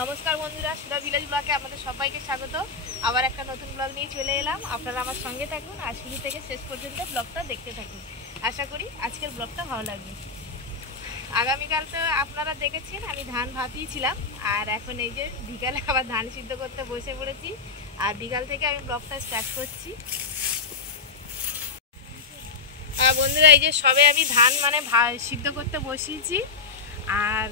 নমস্কার বন্ধুরা, সুধা ভিলেজ ব্লগে আপনাদের সবাইকে স্বাগত। আবার একটা নতুন ব্লগ নিয়ে চলে এলাম। আপনারা আমার সঙ্গে থাকুন আর শুরু থেকে শেষ পর্যন্ত ব্লগটা দেখতে থাকুন। আশা করি আজকের ব্লগটা ভালো লাগবে। আগামীকাল তো আপনারা দেখেছেন আমি ধান ভাপিয়েছিলাম, আর এখন এই যে বিকালে আবার ধান সিদ্ধ করতে বসে পড়েছি। আর বিকাল থেকে আমি ব্লগটা স্টার্ট করছি। বন্ধুরা, এই যে সবে আমি ধান সিদ্ধ করতে বসিয়েছি। আর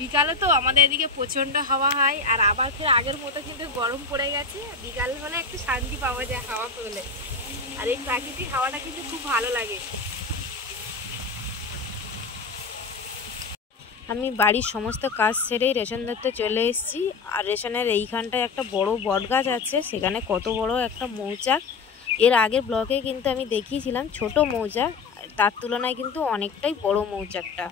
বিকালে তো আমাদের এদিকে প্রচণ্ড হাওয়া হয়, আর আবার ফের আগের মতো কিন্তু গরম পড়ে গেছে। বিকাল হলে একটু শান্তি পাওয়া যায় হাওয়া পেলে, আর এই প্রাকৃতিক হাওয়াটা কিন্তু খুব ভালো লাগে। আমি বাড়ির সমস্ত কাজ সেরেই রেশন ধরতে চলে এসেছি। আর রেশনের এইখানটায় একটা বড় বট গাছ আছে, সেখানে কত বড় একটা মৌচাক। এর আগের ব্লগে কিন্তু আমি দেখিয়েছিলাম ছোট মৌচাক, তার তুলনায় কিন্তু অনেকটাই বড় মৌচাকটা।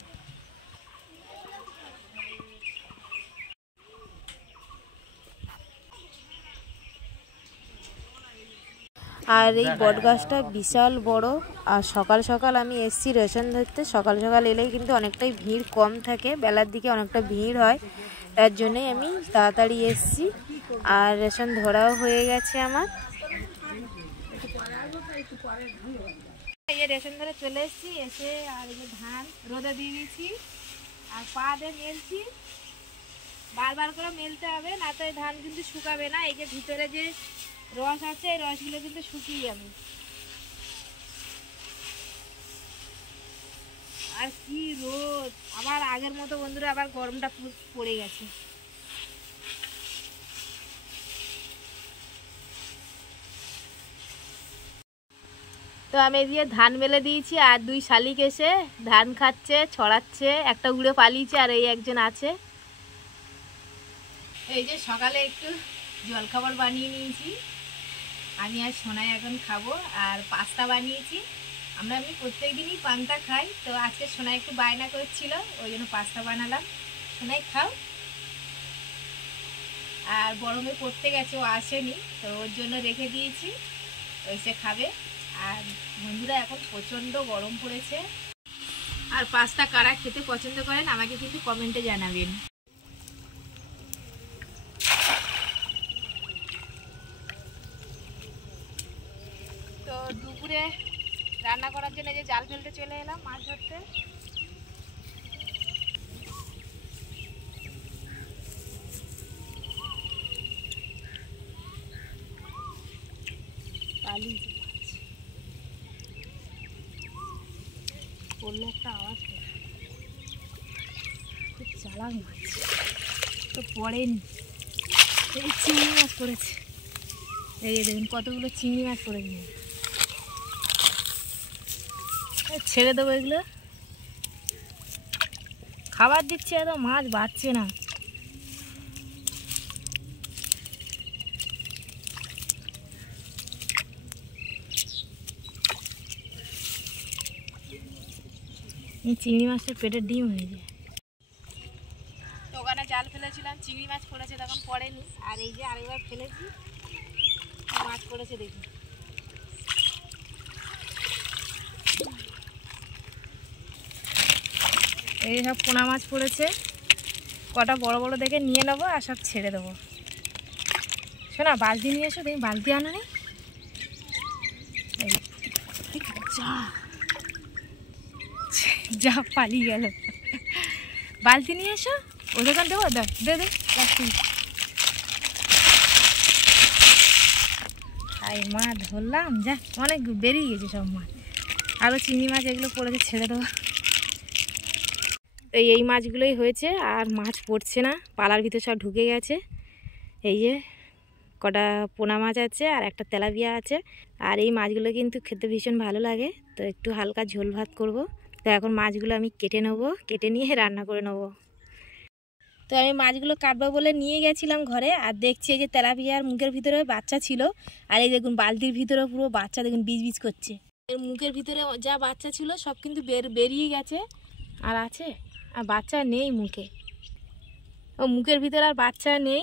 আর এই বট গাছটা বিশাল বড়। আর সকাল সকাল আমি এসছি রেশন ধরতে। সকাল সকাল এলেই কিন্তু অনেকটাই ভিড় কম থাকে, বেলার দিকে অনেকটা ভিড় হয়, তার জন্যই আমি তাড়াতাড়ি এসছি। আর রেশন ধরাও হয়ে গেছে আমার। এই রেশন ধরে চলে এসছি, এসে আর এই যে ধান রোদে দিয়ে দিয়েছি আর পা দিয়ে মেলছি। বারবার করে মেলতে হবে, না তো এই ধান কিন্তু শুকাবে না। এই যে ভিতরে যে রস আছে, এই রসগুলো কিন্তু শুকিয়ে যাবে। আর কি রোদ! আবার আগের মতো বন্ধুরা আবার গরমটা পড়ে গেছে। তো আমি এদিকে ধান মেলে দিয়েছি, আর দুই শালিক এসে ধান খাচ্ছে, ছড়াচ্ছে। একটা উড়ে পালিয়েছে, আর এই একজন আছে। এই যে সকালে একটু জলখাবার বানিয়ে নিয়েছি, আমি আর সোনাই এখন খাবো। আর পাস্তা বানিয়েছি। আমি প্রত্যেক দিনই পান্তা খাই, তো আজকে সোনাই একটু বায়না করছিল, ওই জন্য পাস্তা বানালাম। সোনাই খাও। আর বড় মেয়ে পড়তে গেছে, ও আসেনি, তো ওর জন্য রেখে দিয়েছি, এসে খাবে। আর বন্ধুরা, এখন প্রচণ্ড গরম পড়েছে। আর পাস্তা কারা খেতে পছন্দ করেন আমাকে কিন্তু কমেন্টে জানাবেন। তো দুপুরে রান্না করার জন্য যে জাল ফেলতে চলে এলাম মাছ ধরতে। পড়লে একটা আওয়াজ করে, খুব চালাক মাছ। তো পড়েনি, এই চিংড়ি মাছ পড়েছে। এই দেখুন কতগুলো চিংড়ি মাছ পড়েছে। ছেড়ে দেবো এগুলো, খাবার দিচ্ছে, এত মাছ বাড়ছে না। এই চিংড়ি মাছের পেটের ডিম হয়ে যায়। তো ওখানে জাল ফেলেছিলাম, চিংড়ি মাছ পড়েছে, তখন পড়েনি। আর এই যে আরেকবার ফেলেছি, মাছ পড়েছে দেখি। এই সব পোনা মাছ পড়েছে, কটা বড় বড় দেখে নিয়ে নেবো আর সব ছেড়ে দেবো। শোনা, বালতি নিয়ে এসো, দেখি বালতি আনো নি। যা যা পালিয়ে গেল। বালতি নিয়ে এসো, ও দোকান দেবো, দে দে প্লাস্টিক। এই মাছ ধরলাম, যা অনেক বেরিয়ে গেছে সব মাছ। আরও চিংড়ি মাছ এগুলো পড়েছে, ছেড়ে দেবো। তো এই মাছগুলোই হয়েছে, আর মাছ পড়ছে না, পালার ভিতর সব ঢুকে গেছে। এই যে কটা পোনা মাছ আছে, আর একটা তেলাপিয়া আছে। আর এই মাছগুলো কিন্তু খেতে ভীষণ ভালো লাগে, তো একটু হালকা ঝোল ভাত করব। তো এখন মাছগুলো আমি কেটে নেবো, কেটে নিয়ে রান্না করে নেবো। তো আমি মাছগুলো কাটবো বলে নিয়ে গেছিলাম ঘরে, আর দেখছি এই যে তেলাপিয়ার মুখের ভিতরে বাচ্চা ছিল। আর এই দেখুন বালতির ভিতরে পুরো বাচ্চা, দেখুন বিজ বিজ করছে। এর মুখের ভিতরে যা বাচ্চা ছিল সব কিন্তু বেরিয়ে গেছে, আর আছে আর বাচ্চা নেই মুখে। ও মুখের ভিতরে আর বাচ্চা নেই।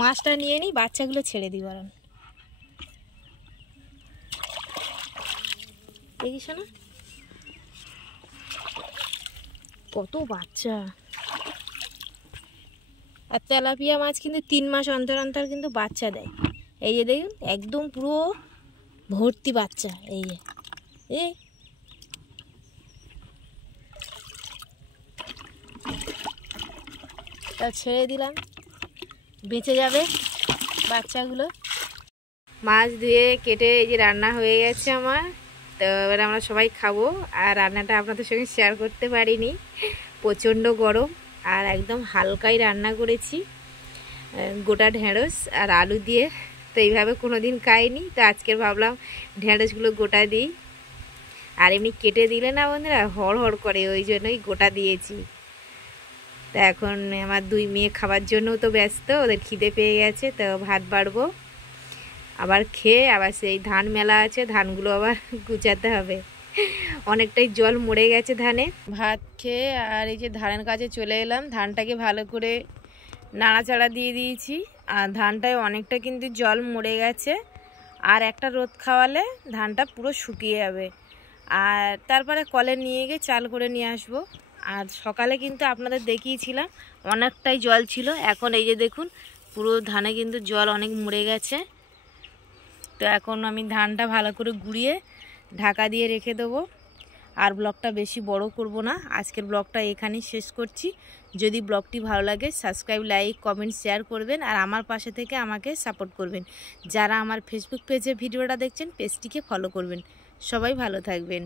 মাছটা নিয়ে নিই, বাচ্চাগুলো ছেড়ে দিই বরং। দেখিস না কত বাচ্চা। আর তেলাপিয়া মাছ কিন্তু 3 মাস অন্তর অন্তর কিন্তু বাচ্চা দেয়। এই যে দেখুন একদম পুরো ভর্তি বাচ্চা। এই যে এই তা ছেড়ে দিলাম, বেঁচে যাবে বাচ্চাগুলো। মাছ ধুয়ে কেটে এই যে রান্না হয়ে গেছে আমার। তো এবার আমরা সবাই খাবো। আর রান্নাটা আপনাদের সঙ্গে শেয়ার করতে পারিনি, প্রচণ্ড গরম। আর একদম হালকাই রান্না করেছি, গোটা ঢেঁড়স আর আলু দিয়ে। তো এইভাবে কোনো দিন খাইনি, তো আজকের ভাবলাম ঢেঁড়সগুলো গোটা দিই। আর এমনি কেটে দিলে না বন্ধুরা হড় করে, ওই জন্যই গোটা দিয়েছি। তা এখন আমার 2 মেয়ে খাবার জন্যও তো ব্যস্ত, ওদের খিদে পেয়ে গেছে। তো ভাত বাড়বো, আবার খেয়ে আবার সেই ধান মেলা আছে, ধানগুলো আবার গুছাতে হবে। অনেকটাই জল মরে গেছে ধানে। ভাত খেয়ে আর এই যে ধানের কাছে চলে এলাম। ধানটাকে ভালো করে নাড়াচাড়া দিয়ে দিয়েছি। আর ধানটায় অনেকটা কিন্তু জল মরে গেছে। আর একটা রোদ খাওয়ালে ধানটা পুরো শুকিয়ে যাবে। আর তারপরে কলে নিয়ে গিয়ে চাল করে নিয়ে আসবো। আর সকালে কিন্তু আপনাদের দেখিয়েছিলাম অনেকটাই জল ছিল। এখন এই যে দেখুন পুরো ধানে কিন্তু জল অনেক মরে গেছে। তো এখন আমি ধানটা ভালো করে গুঁড়িয়ে ঢাকা দিয়ে রেখে দেবো। আর ব্লগটা বেশি বড় করব না, আজকের ব্লগটা এখানেই শেষ করছি। যদি ব্লগটি ভালো লাগে সাবস্ক্রাইব, লাইক, কমেন্ট, শেয়ার করবেন। আর আমার পাশে থেকে আমাকে সাপোর্ট করবেন। যারা আমার ফেসবুক পেজে ভিডিওটা দেখছেন পেজটিকে ফলো করবেন। সবাই ভালো থাকবেন।